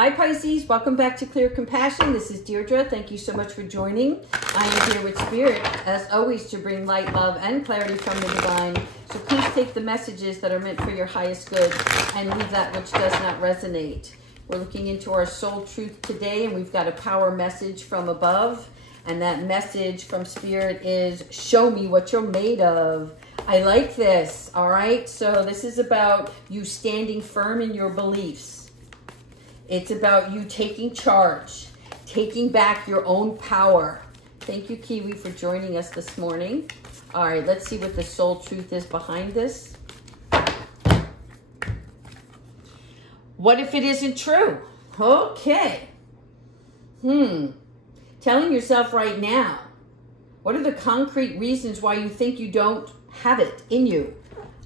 Hi Pisces, welcome back to Clear Compassion. This is Deirdre. Thank you so much for joining. I am here with Spirit, as always, to bring light, love, and clarity from the divine. So please take the messages that are meant for your highest good and leave that which does not resonate. We're looking into our soul truth today, and we've got a power message from above. And that message from Spirit is, show me what you're made of. I like this, all right? So this is about you standing firm in your beliefs. It's about you taking charge, taking back your own power. Thank you, Kiwi, for joining us this morning. All right, let's see what the soul truth is behind this. What if it isn't true? Okay. Telling yourself right now, what are the concrete reasons why you think you don't have it in you?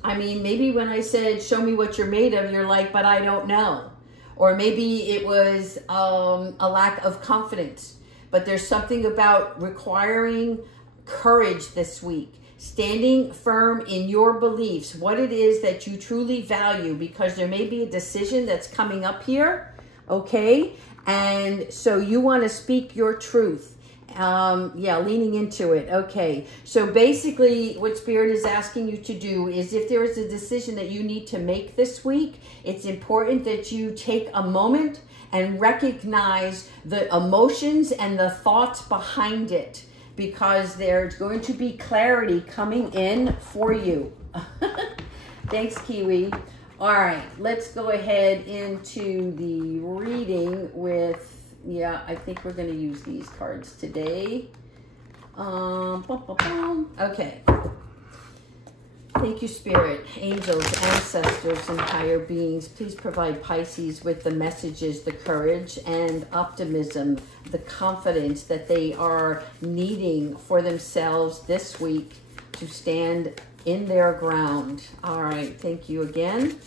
I mean, maybe when I said, show me what you're made of, you're like, but I don't know. Or maybe it was a lack of confidence. But there's something about requiring courage this week. Standing firm in your beliefs, what it is that you truly value, because there may be a decision that's coming up here, okay? And so you want to speak your truth. Leaning into it. Okay. So basically what Spirit is asking you to do is, if there is a decision that you need to make this week, it's important that you take a moment and recognize the emotions and the thoughts behind it, because there's going to be clarity coming in for you. Thanks, Kiwi. All right, let's go ahead into the reading with, I think we're going to use these cards today. Okay. Thank you, Spirit, angels, ancestors, and higher beings. Please provide Pisces with the messages, the courage and optimism, the confidence that they are needing for themselves this week to stand in their ground. All right. Thank you again.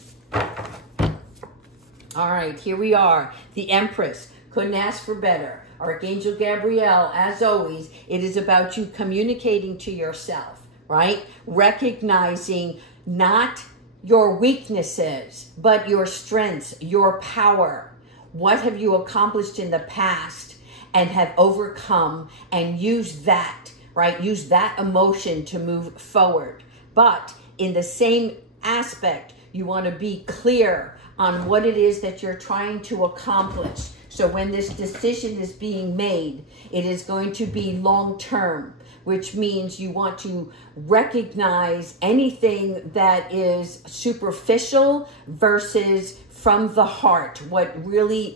All right. Here we are. The Empress. Couldn't ask for better. Archangel Gabriel, as always, it is about you communicating to yourself, right? Recognizing not your weaknesses, but your strengths, your power. What have you accomplished in the past and have overcome, and use that, right? Use that emotion to move forward. But in the same aspect, you want to be clear on what it is that you're trying to accomplish. So when this decision is being made, it is going to be long-term, which means you want to recognize anything that is superficial versus from the heart, what really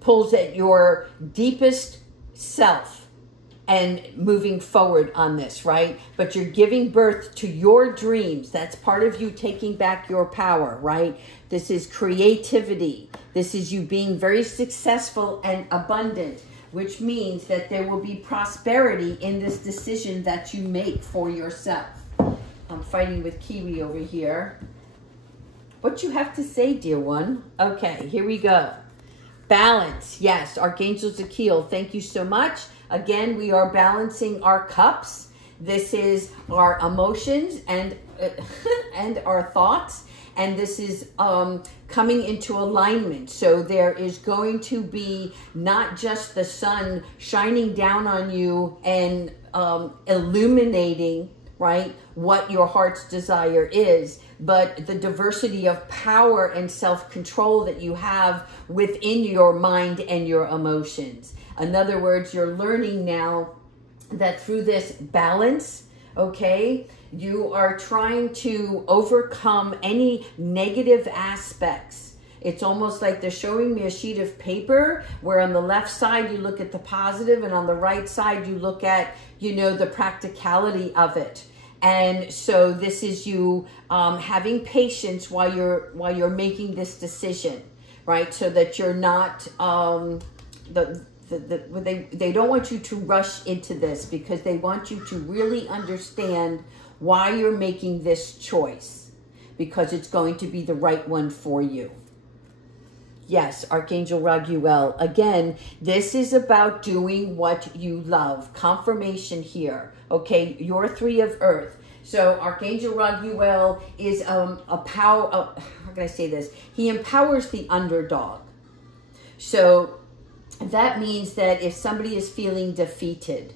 pulls at your deepest self, and moving forward on this, right? But you're giving birth to your dreams. That's part of you taking back your power, right? This is creativity. This is you being very successful and abundant, which means that there will be prosperity in this decision that you make for yourself. I'm fighting with Kiwi over here. What you have to say, dear one? Okay, here we go. Balance. Yes, Archangel Zakiel, thank you so much. Again, we are balancing our cups. This is our emotions and our thoughts. And this is coming into alignment. So there is going to be not just the sun shining down on you and illuminating, right, what your heart's desire is, but the diversity of power and self-control that you have within your mind and your emotions. In other words, you're learning now that through this balance, okay, you are trying to overcome any negative aspects. It's almost like they're showing me a sheet of paper where on the left side you look at the positive, and on the right side you look at, the practicality of it. And so this is you having patience while you're making this decision, right? So that you're not they don't want you to rush into this, because they want you to really understand why you're making this choice, because it's going to be the right one for you. Yes, Archangel Raguel. Again, this is about doing what you love. Confirmation here. Okay, your 3 of Earth. So Archangel Raguel is a power. How can I say this? He empowers the underdog. So that means that if somebody is feeling defeated,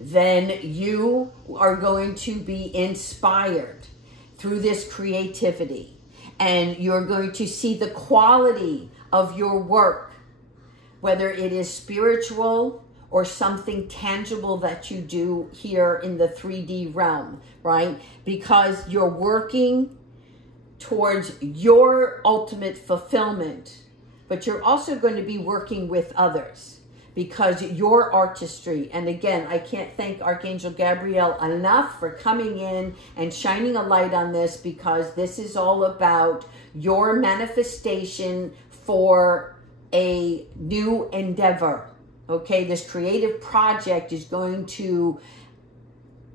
then you are going to be inspired through this creativity, and you're going to see the quality of your work, whether it is spiritual or something tangible that you do here in the 3D realm, right? Because you're working towards your ultimate fulfillment, but you're also going to be working with others because your artistry, and again, I can't thank Archangel Gabriel enough for coming in and shining a light on this, because this is all about your manifestation for a new endeavor. Okay, this creative project is going to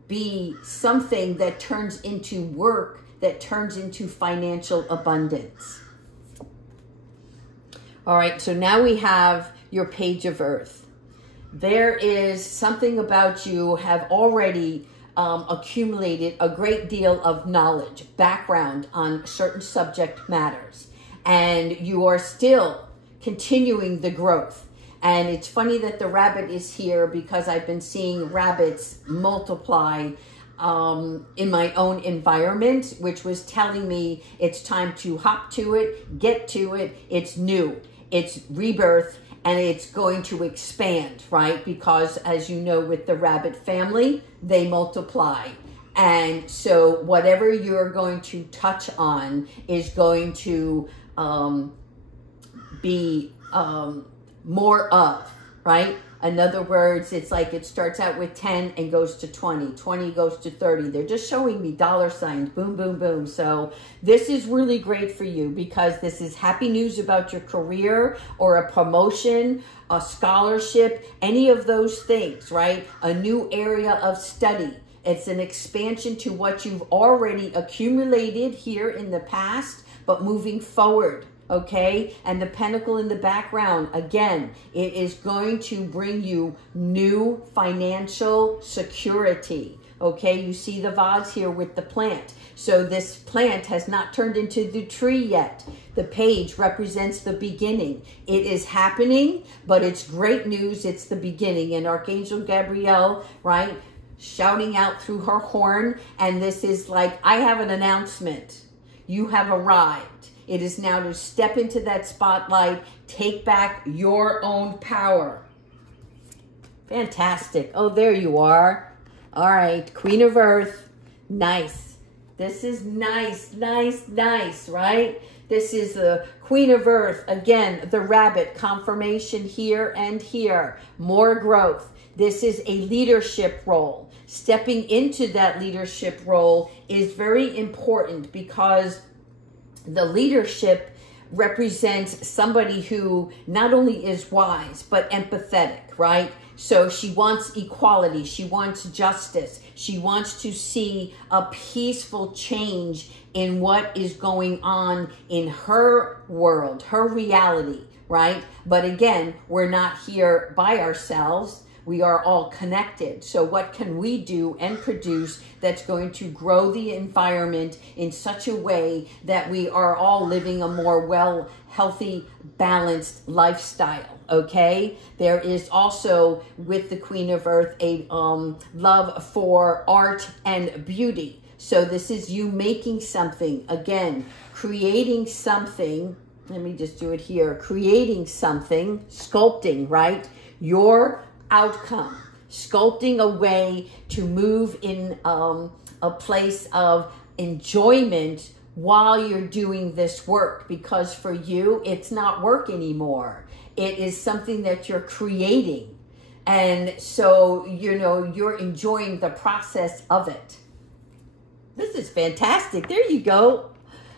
be something that turns into work, that turns into financial abundance. All right, so now we have your Page of Earth. There is something about you have already accumulated a great deal of knowledge, background on certain subject matters, and you are still continuing the growth. And it's funny that the rabbit is here, because I've been seeing rabbits multiply in my own environment, which was telling me it's time to hop to it, get to it. It's new, it's rebirth, and it's going to expand, right? Because as you know, with the rabbit family, they multiply. And so whatever you're going to touch on is going to be more of, right? In other words, it's like it starts out with 10 and goes to 20, 20 goes to 30. They're just showing me dollar signs, boom, boom, boom. So this is really great for you, because this is happy news about your career or a promotion, a scholarship, any of those things, right? A new area of study. It's an expansion to what you've already accumulated here in the past, but moving forward. Okay, and the pentacle in the background, again, it is going to bring you new financial security. Okay, you see the vase here with the plant. So this plant has not turned into the tree yet. The page represents the beginning. It is happening, but it's great news. It's the beginning. And Archangel Gabriel, right, shouting out through her horn. And this is like, I have an announcement. You have arrived. It is now to step into that spotlight, take back your own power. Fantastic. Oh, there you are. All right, Queen of Earth. Nice. This is nice, nice, nice, right? This is the Queen of Earth. Again, the rabbit, confirmation here and here. More growth. This is a leadership role. Stepping into that leadership role is very important, because the leadership represents somebody who not only is wise, but empathetic, right? So she wants equality. She wants justice. She wants to see a peaceful change in what is going on in her world, her reality, right? But again, we're not here by ourselves. We are all connected. So what can we do and produce that's going to grow the environment in such a way that we are all living a more well, healthy, balanced lifestyle, okay? There is also, with the Queen of Earth, a love for art and beauty. So this is you making something, again, creating something. Let me just do it here. Creating something, sculpting, right? Your outcome, sculpting a way to move in a place of enjoyment while you're doing this work, because for you, it's not work anymore. It is something that you're creating. And so, you know, you're enjoying the process of it. This is fantastic. There you go.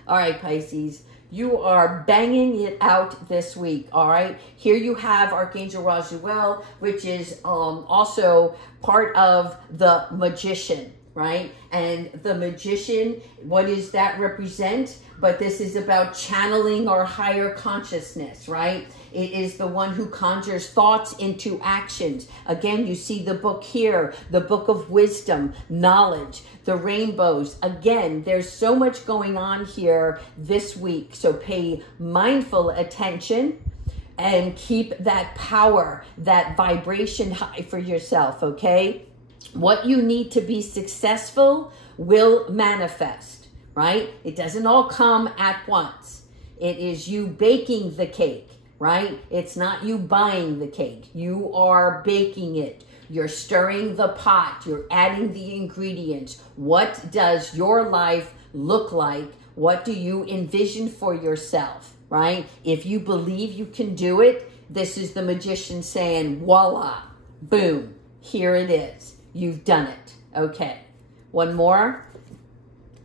All right, Pisces. You are banging it out this week, all right? Here you have Archangel Roswell, which is also part of the magician, right? And the magician, what does that represent? But this is about channeling our higher consciousness, right? It is the one who conjures thoughts into actions. Again, you see the book here, the book of wisdom, knowledge, the rainbows. Again, there's so much going on here this week. So pay mindful attention. and keep that power, that vibration high for yourself, okay? What you need to be successful will manifest, right? It doesn't all come at once. It is you baking the cake, right? It's not you buying the cake. You are baking it. You're stirring the pot. You're adding the ingredients. What does your life look like? What do you envision for yourself, right? If you believe you can do it, this is the magician saying, voila, boom, here it is. You've done it. Okay. One more.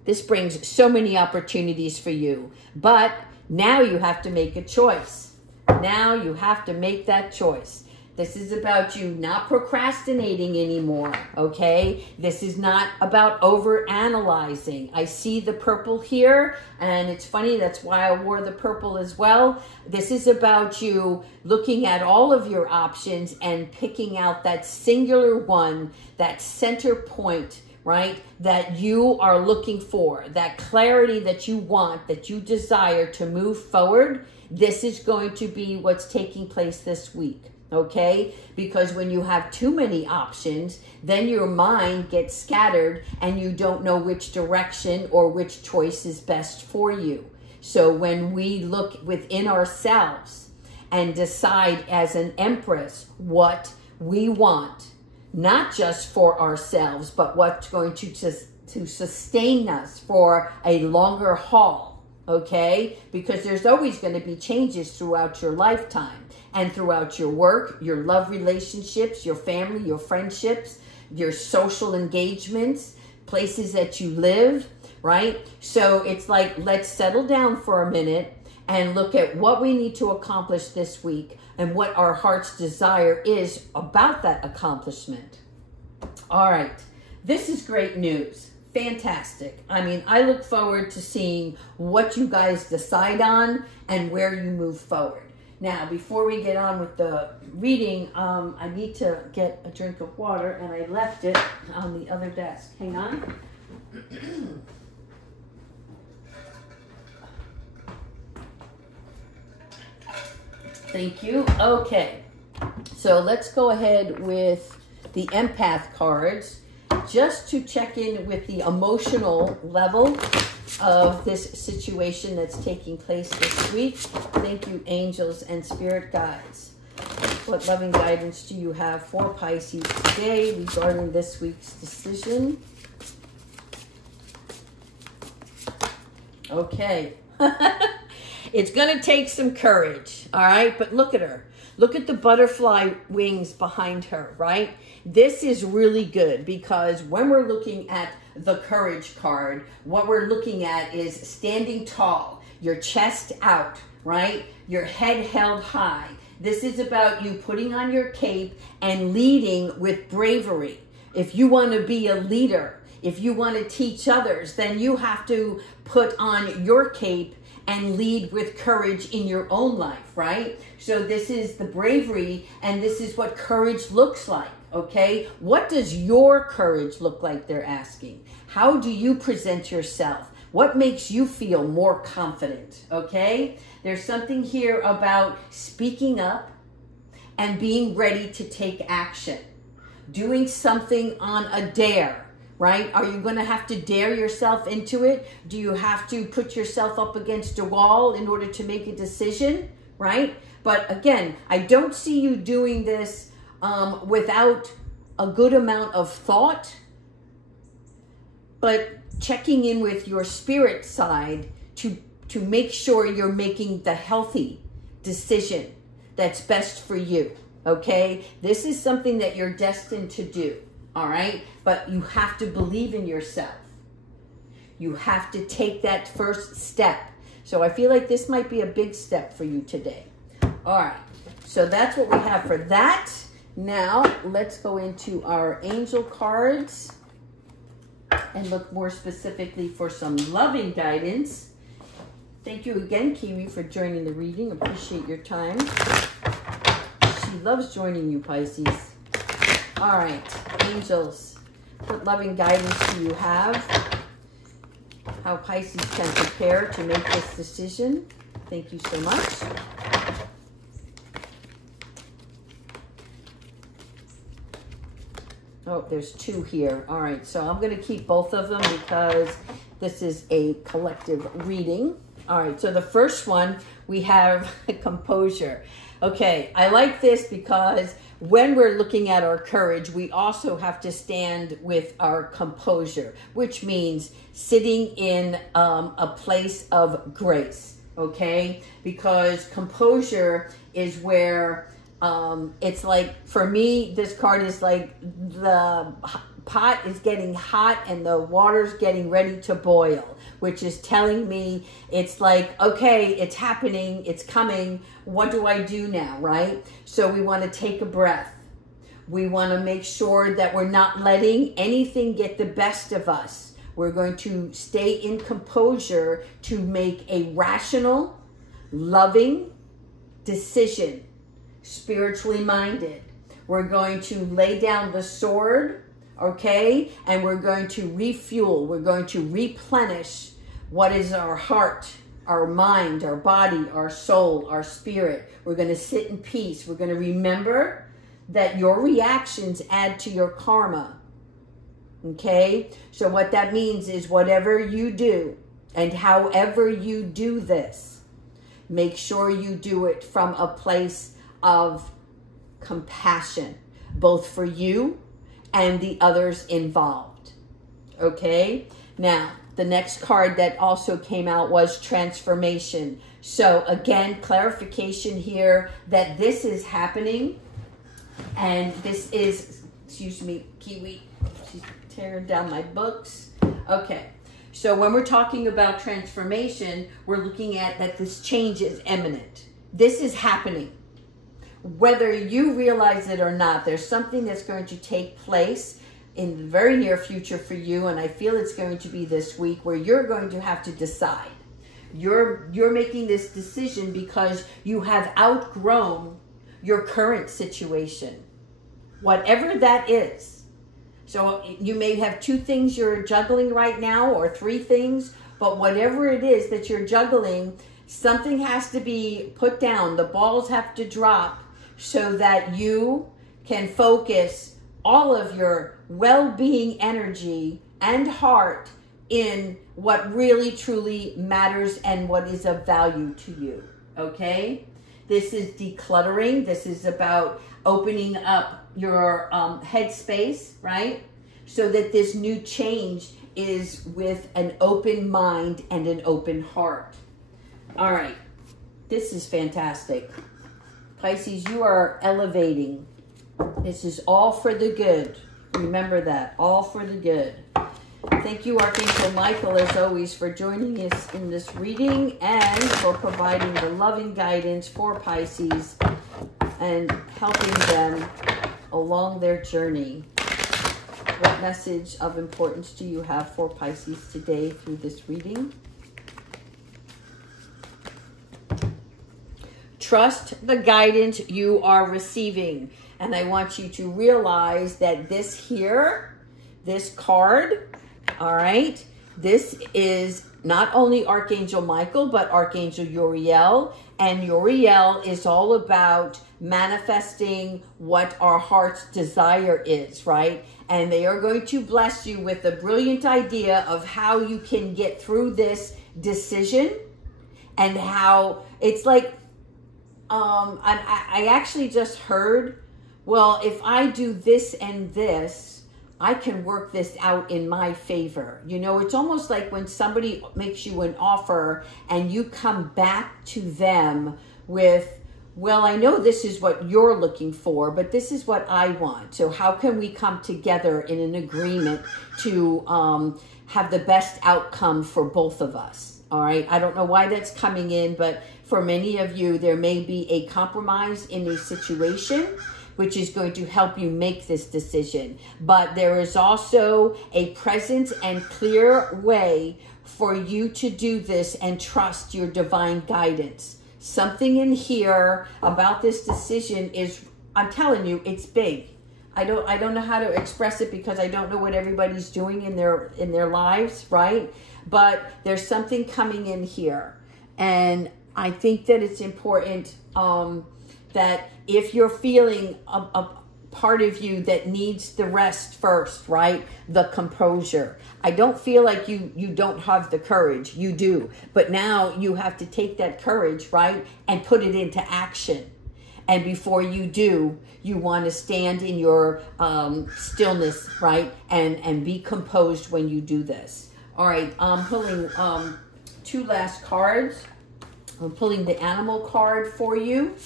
This brings so many opportunities for you, but now you have to make a choice. Now you have to make that choice. This is about you not procrastinating anymore, okay? This is not about over-analyzing. I see the purple here, and it's funny, that's why I wore the purple as well. This is about you looking at all of your options and picking out that singular one, that center point, right, that you are looking for, that clarity that you want, that you desire to move forward. This is going to be what's taking place this week. Okay, because when you have too many options, then your mind gets scattered and you don't know which direction or which choice is best for you. So when we look within ourselves and decide as an empress what we want, not just for ourselves, but what's going to sustain us for a longer haul, okay? Because there's always going to be changes throughout your lifetime. And throughout your work, your love relationships, your family, your friendships, your social engagements, places that you live, right? So it's like, let's settle down for a minute and look at what we need to accomplish this week and what our heart's desire is about that accomplishment. All right, this is great news. Fantastic. I mean, I look forward to seeing what you guys decide on and where you move forward. Now, before we get on with the reading, I need to get a drink of water, and I left it on the other desk. Hang on. Thank you. Okay. So let's go ahead with the empath cards just to check in with the emotional level of this situation that's taking place this week. Thank you, angels and spirit guides. What loving guidance do you have for Pisces today regarding this week's decision? Okay. It's going to take some courage, all right? But look at her. Look at the butterfly wings behind her, right? This is really good because when we're looking at the courage card, what we're looking at is standing tall, your chest out, right? Your head held high. This is about you putting on your cape and leading with bravery. If you want to be a leader, if you want to teach others, then you have to put on your cape and lead with courage in your own life, right? So this is the bravery, and this is what courage looks like, okay? What does your courage look like, they're asking? How do you present yourself? What makes you feel more confident, okay? There's something here about speaking up and being ready to take action. Doing something on a dare, right? Are you going to have to dare yourself into it? Do you have to put yourself up against a wall in order to make a decision, right? But again, I don't see you doing this without a good amount of thought, but checking in with your spirit side to make sure you're making the healthy decision that's best for you, okay? This is something that you're destined to do, all right? But you have to believe in yourself. You have to take that first step. So I feel like this might be a big step for you today. All right, so that's what we have for that. Now, let's go into our angel cards and look more specifically for some loving guidance. Thank you again, Kiwi, for joining the reading. Appreciate your time. She loves joining you, Pisces. All right, angels, what loving guidance do you have? How Pisces can prepare to make this decision. Thank you so much. Oh, there's two here. All right, so I'm going to keep both of them because this is a collective reading. All right, so the first one, we have composure. Okay, I like this because when we're looking at our courage, we also have to stand with our composure, which means sitting in a place of grace, okay? Because composure is where it's like, for me, this card is like the pot is getting hot and the water's getting ready to boil, which is telling me it's like, okay, it's happening, it's coming. What do I do now, right? So we want to take a breath. We want to make sure that we're not letting anything get the best of us. We're going to stay in composure to make a rational, loving decision, spiritually minded. We're going to lay down the sword, okay? And we're going to refuel. We're going to replenish what is our heart, our mind, our body, our soul, our spirit. We're going to sit in peace. We're going to remember that your reactions add to your karma, okay? So what that means is whatever you do and however you do this, make sure you do it from a place of compassion, both for you and the others involved, okay? Now, the next card that also came out was transformation. So again, clarification here that this is happening, and this is, excuse me, Kiwi, she's tearing down my books. Okay, so when we're talking about transformation, we're looking at that this change is imminent. This is happening. Whether you realize it or not, there's something that's going to take place in the very near future for you, and I feel it's going to be this week, where you're going to have to decide. You're making this decision because you have outgrown your current situation, whatever that is. So you may have two things you're juggling right now, or three things, but whatever it is that you're juggling, something has to be put down. The balls have to drop so that you can focus all of your well-being energy and heart in what really truly matters and what is of value to you, okay? This is decluttering. This is about opening up your headspace, right? So that this new change is with an open mind and an open heart. All right, this is fantastic. Pisces, you are elevating. This is all for the good. Remember that, all for the good. Thank you, Archangel Michael, as always, for joining us in this reading and for providing the loving guidance for Pisces and helping them along their journey. What message of importance do you have for Pisces today through this reading? Trust the guidance you are receiving. And I want you to realize that this here, this card, all right, this is not only Archangel Michael, but Archangel Uriel. And Uriel is all about manifesting what our heart's desire is, right? And they are going to bless you with a brilliant idea of how you can get through this decision, and how it's like, I actually just heard, well, if I do this and this, I can work this out in my favor. You know, it's almost like when somebody makes you an offer and you come back to them with, well, I know this is what you're looking for, but this is what I want. So how can we come together in an agreement to have the best outcome for both of us? All right. I don't know why that's coming in, but for many of you, there may be a compromise in a situation, which is going to help you make this decision. But there is also a present and clear way for you to do this and trust your divine guidance. Something in here about this decision is, I'm telling you, it's big. I don't know how to express it because I don't know what everybody's doing in their lives, right? But there's something coming in here. And I think that it's important that if you're feeling part of you that needs the rest first, right? The composure. I don't feel like you don't have the courage. You do. But now you have to take that courage, right? And put it into action. And before you do, you want to stand in your stillness, right? And be composed when you do this. All right, I'm pulling 2 last cards. I'm pulling the animal card for you.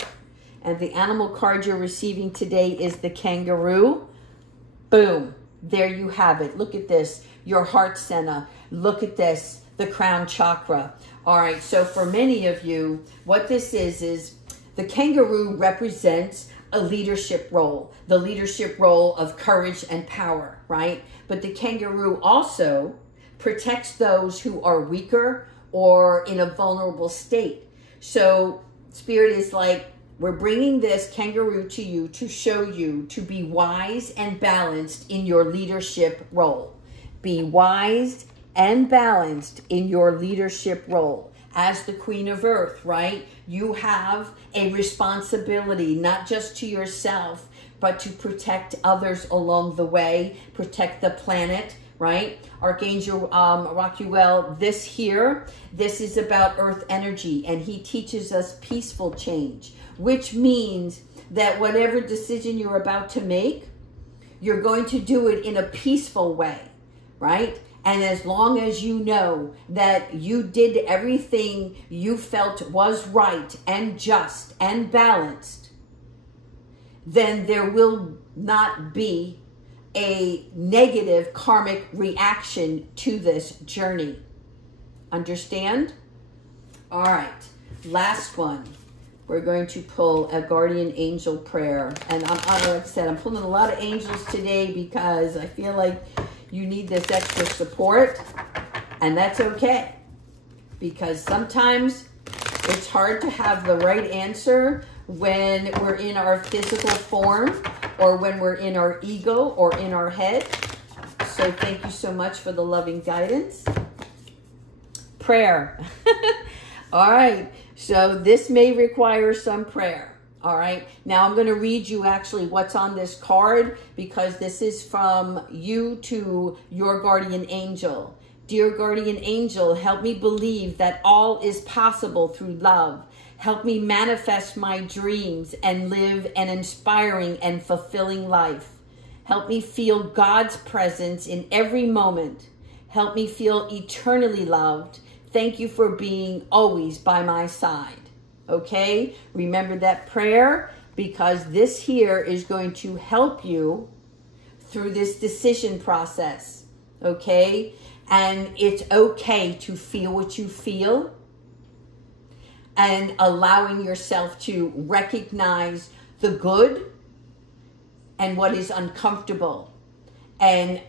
And the animal card you're receiving today is the kangaroo. Boom. There you have it. Look at this. Your heart center. Look at this. The crown chakra. All right. So for many of you, what this is the kangaroo represents a leadership role. The leadership role of courage and power, right? But the kangaroo also protects those who are weaker or in a vulnerable state. So Spirit is like, we're bringing this kangaroo to you to show you to be wise and balanced in your leadership role. Be wise and balanced in your leadership role. As the Queen of Earth, right? You have a responsibility, not just to yourself, but to protect others along the way, protect the planet, right? Archangel Roswell, this is about earth energy, and he teaches us peaceful change, which means that whatever decision you're about to make, you're going to do it in a peaceful way, right? And as long as you know that you did everything you felt was right and just and balanced, then there will not be a negative karmic reaction to this journey. Understand? All right, last one. We're going to pull a guardian angel prayer. And like I said, I'm pulling a lot of angels today because I feel like you need this extra support. And that's okay. Because sometimes it's hard to have the right answer when we're in our physical form or when we're in our ego or in our head. So thank you so much for the loving guidance. Prayer. All right. So this may require some prayer. All right. Now I'm going to read you actually what's on this card because this is from you to your guardian angel. Dear guardian angel, help me believe that all is possible through love. Help me manifest my dreams and live an inspiring and fulfilling life. Help me feel God's presence in every moment. Help me feel eternally loved. Thank you for being always by my side. Okay? Remember that prayer because this here is going to help you through this decision process. Okay? And it's okay to feel what you feel and allowing yourself to recognize the good and what is uncomfortable and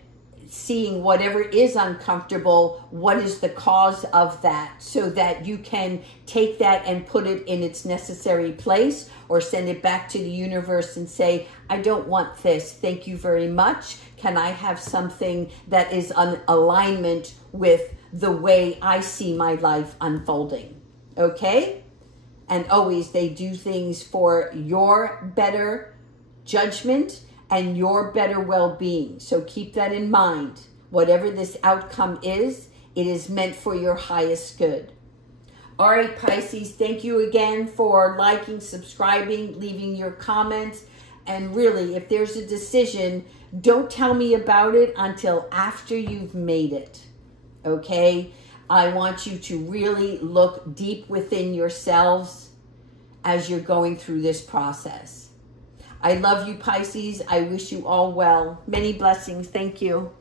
seeing whatever is uncomfortable, what is the cause of that, so that you can take that and put it in its necessary place or send it back to the universe and say, I don't want this. Thank you very much. Can I have something that is in alignment with the way I see my life unfolding? Okay? And always they do things for your better judgment and your better well-being. So keep that in mind. Whatever this outcome is, it is meant for your highest good. All right, Pisces, thank you again for liking, subscribing, leaving your comments. And really, if there's a decision, don't tell me about it until after you've made it. Okay? I want you to really look deep within yourselves as you're going through this process. I love you, Pisces. I wish you all well. Many blessings. Thank you.